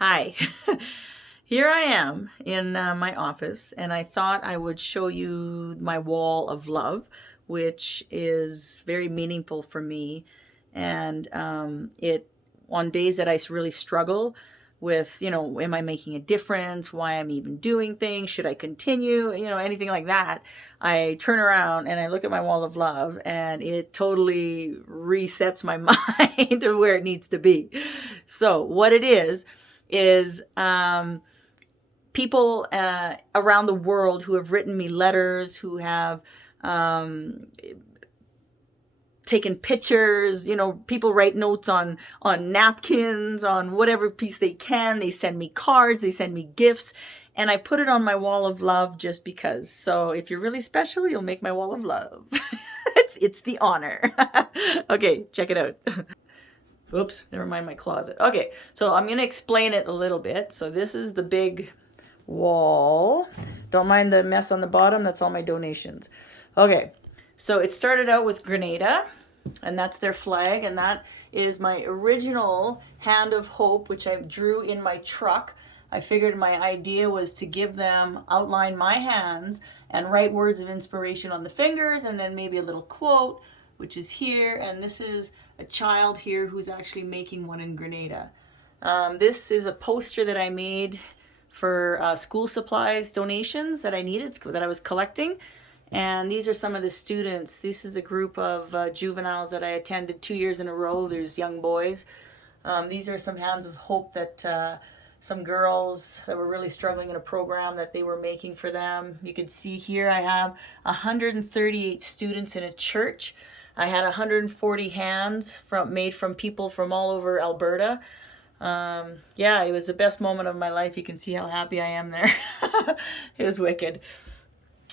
Hi, here I am in my office, and I thought I would show you my wall of love, which is very meaningful for me. And it, on days that I really struggle with, am I making a difference? Why I'm even doing things? Should I continue? Anything like that. I turn around and I look at my wall of love, and it totally resets my mind to where it needs to be. So, what it is people around the world who have written me letters, who have um, taken pictures. People write notes on napkins, on whatever piece they can. They send me cards, they send me gifts, and I put it on my wall of love just because. So if you're really special, you'll make my wall of love. it's the honor. Okay, check it out. Oops, never mind my closet. Okay, so I'm going to explain it a little bit. So this is the big wall. Don't mind the mess on the bottom. That's all my donations. Okay, so it started out with Grenada, and that's their flag, and that is my original hand of hope, which I drew in my truck. I figured my idea was to give them, outline my hands, and write words of inspiration on the fingers, and then maybe a little quote, which is here, and this is a child here who's actually making one in Grenada. This is a poster that I made for school supplies donations that I needed, that I was collecting. And these are some of the students. This is a group of juveniles that I attended 2 years in a row. There's young boys. These are some hands of hope that some girls that were really struggling in a program that they were making for them. You can see here I have 138 students in a church. I had 140 hands made from people from all over Alberta. Yeah, it was the best moment of my life. You can see how happy I am there. It was wicked.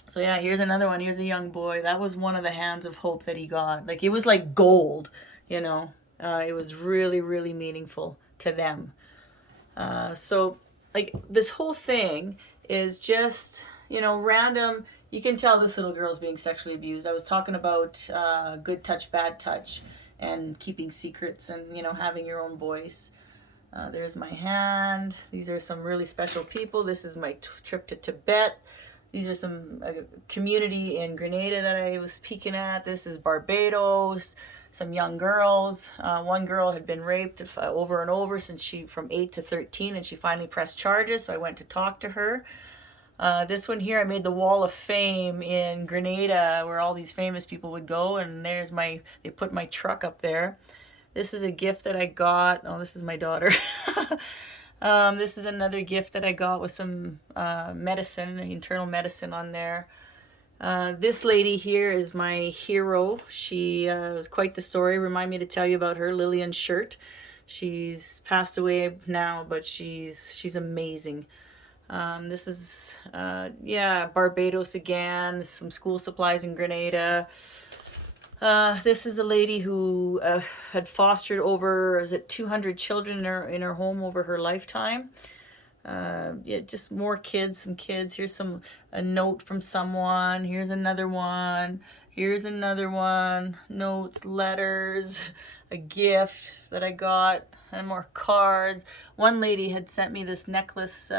So yeah, here's another one. Here's a young boy. That was one of the hands of hope that he got. Like, it was like gold, It was really, really meaningful to them. So like this whole thing is just, random. You can tell this little girl's being sexually abused. I was talking about good touch, bad touch, and keeping secrets, and having your own voice. There's my hand. These are some really special people. This is my trip to Tibet. These are some community in Grenada that I was peeking at. This is Barbados. Some young girls. One girl had been raped over and over from 8 to 13, and she finally pressed charges, so I went to talk to her. This one here, I made the Wall of Fame in Grenada, where all these famous people would go, and they put my truck up there. This is a gift that I got. Oh, this is my daughter. This is another gift that I got with some medicine, internal medicine on there. This lady here is my hero. She was quite the story. Remind me to tell you about her, Lillian Shirt. She's passed away now, but she's amazing. This is, Barbados again. Some school supplies in Grenada. This is a lady who had fostered over, 200 children in her home over her lifetime. Just more kids, some kids. Here's a note from someone. Here's another one. Here's another one. Notes, letters, a gift that I got, and more cards. One lady had sent me this necklace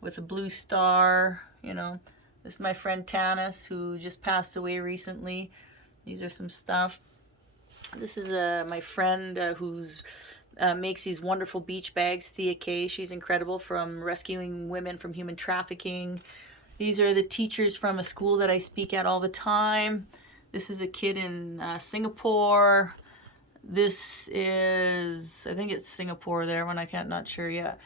with a blue star. This is my friend Tanis, who just passed away recently. These are some stuff. This is my friend who's makes these wonderful beach bags, Thea K. She's incredible, from rescuing women from human trafficking. These are the teachers from a school that I speak at all the time. This is a kid in Singapore. This is, I think it's Singapore there, not sure yet.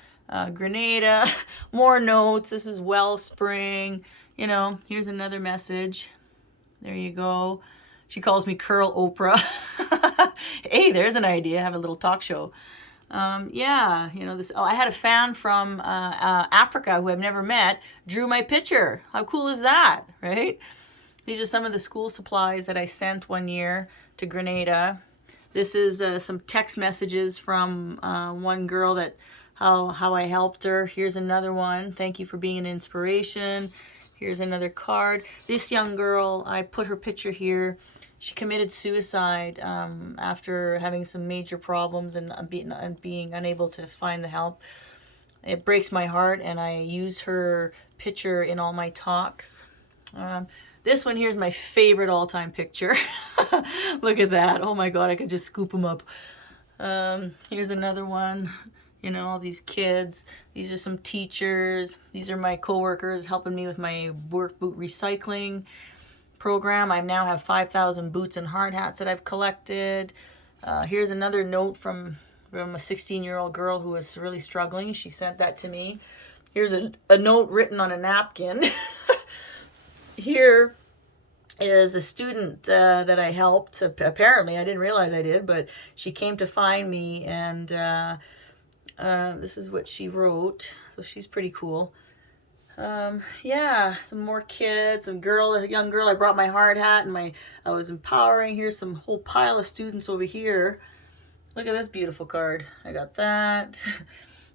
Grenada, more notes. This is Wellspring. Here's another message. There you go. She calls me Curl Oprah. Hey, there's an idea. Have a little talk show. This. Oh, I had a fan from Africa who I've never met drew my picture. How cool is that, right? These are some of the school supplies that I sent one year to Grenada. This is some text messages from one girl that how I helped her. Here's another one. Thank you for being an inspiration. Here's another card. This young girl, I put her picture here. She committed suicide after having some major problems and being unable to find the help. It breaks my heart, and I use her picture in all my talks. This one here is my favorite all-time picture. Look at that. Oh my God, I could just scoop them up. Here's another one. You know, all these kids. These are some teachers. These are my coworkers helping me with my work boot recycling program. I now have 5,000 boots and hard hats that I've collected. Here's another note from a 16-year-old girl who was really struggling. She sent that to me. Here's a note written on a napkin. Here is a student that I helped. Apparently, I didn't realize I did, but she came to find me, and this is what she wrote. So she's pretty cool. Yeah, some more kids, a young girl. I brought my hard hat and I was empowering. Here's some whole pile of students over here. Look at this beautiful card. I got that.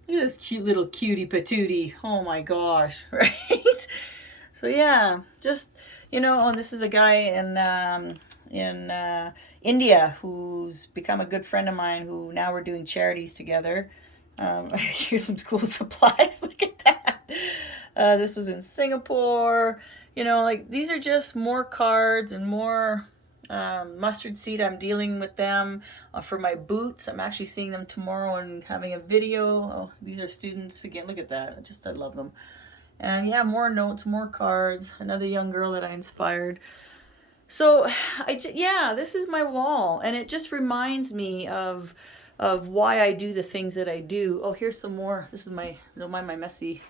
Look at this cute little cutie patootie. Oh my gosh, right? So yeah, just, you know, oh, this is a guy in India who's become a good friend of mine, who now we're doing charities together. Here's some school supplies. Look at that. This was in Singapore. You know, like, these are just more cards and more mustard seed. I'm dealing with them for my boots. I'm actually seeing them tomorrow and having a video. Oh, these are students again. Look at that. I love them. And yeah, more notes, more cards. Another young girl that I inspired. So yeah, this is my wall, and it just reminds me of why I do the things that I do. Oh, here's some more. This is don't mind my messy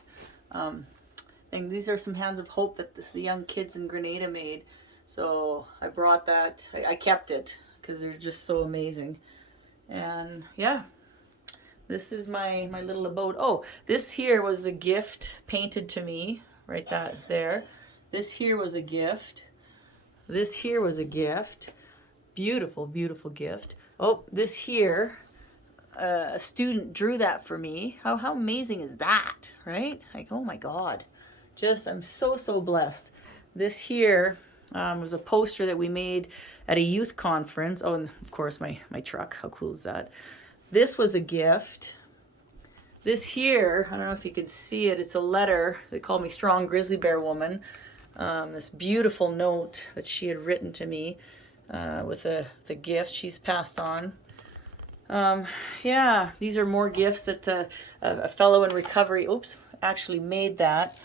thing. These are some hands of hope that the young kids in Grenada made. So I brought that. I kept it because they're just so amazing. And yeah, this is my little abode. Oh, this here was a gift painted to me. Right there. This here was a gift. This here was a gift. Beautiful, beautiful gift. Oh, this here, a student drew that for me. How amazing is that, right? Like, oh my God. I'm so blessed. This here was a poster that we made at a youth conference. Oh, and of course my truck. How cool is that? This was a gift. This here, I don't know if you can see it. It's a letter. They call me Strong Grizzly Bear Woman. This beautiful note that she had written to me with the gift she's passed on. Yeah, these are more gifts that a fellow in recovery, actually made that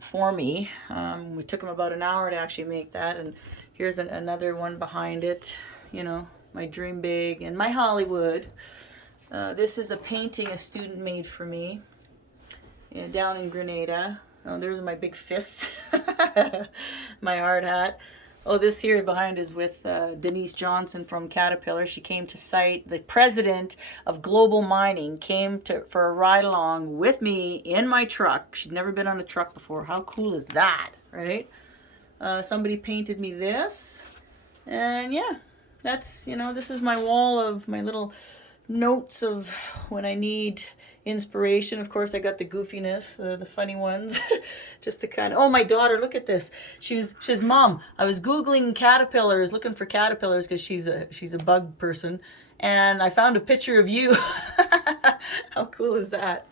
for me. We took him about an hour to actually make that, and here's another one behind it. You know, my dream big and my Hollywood. This is a painting a student made for me down in Grenada. Oh, there's my big fist, my hard hat. Oh, this here behind is with Denise Johnson from Caterpillar. She came to site. The president of Global Mining came for a ride along with me in my truck. She'd never been on a truck before. How cool is that, right? Somebody painted me this. And yeah, that's, you know, this is my wall of my little notes of when I need inspiration. Of course, I got the goofiness, the funny ones, just to kind of, oh, my daughter, look at this. She's Mom, I was Googling caterpillars, looking for caterpillars because she's a bug person, and I found a picture of you. How cool is that?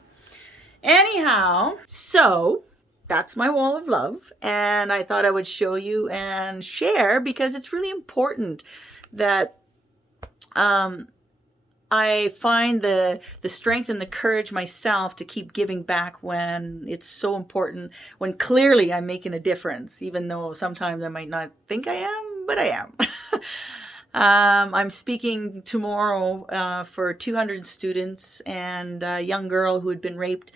Anyhow, so that's my wall of love, and I thought I would show you and share, because it's really important that I find the strength and the courage myself to keep giving back when it's so important, when clearly I'm making a difference, even though sometimes I might not think I am, but I am. I'm speaking tomorrow for 200 students, and a young girl who had been raped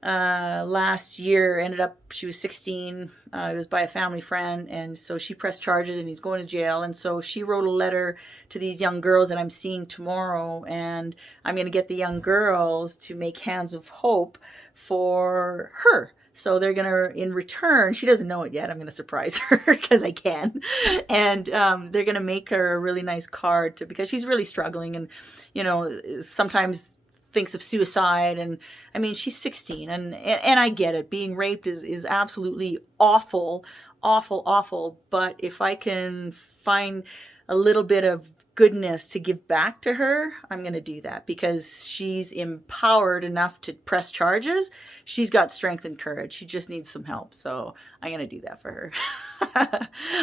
last year ended up, she was 16, it was by a family friend, and so she pressed charges and he's going to jail. And so she wrote a letter to these young girls that I'm seeing tomorrow, and I'm going to get the young girls to make hands of hope for her. So they're going to, in return, she doesn't know it yet, I'm going to surprise her because I can, and they're going to make her a really nice card because she's really struggling. And you know, sometimes thinks of suicide. And I mean, she's 16, and I get it. Being raped is absolutely awful, awful, awful. But if I can find a little bit of goodness to give back to her, I'm going to do that, because she's empowered enough to press charges. She's got strength and courage. She just needs some help. So I'm going to do that for her.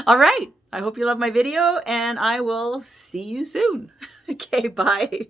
All right. I hope you love my video, and I will see you soon. Okay, bye.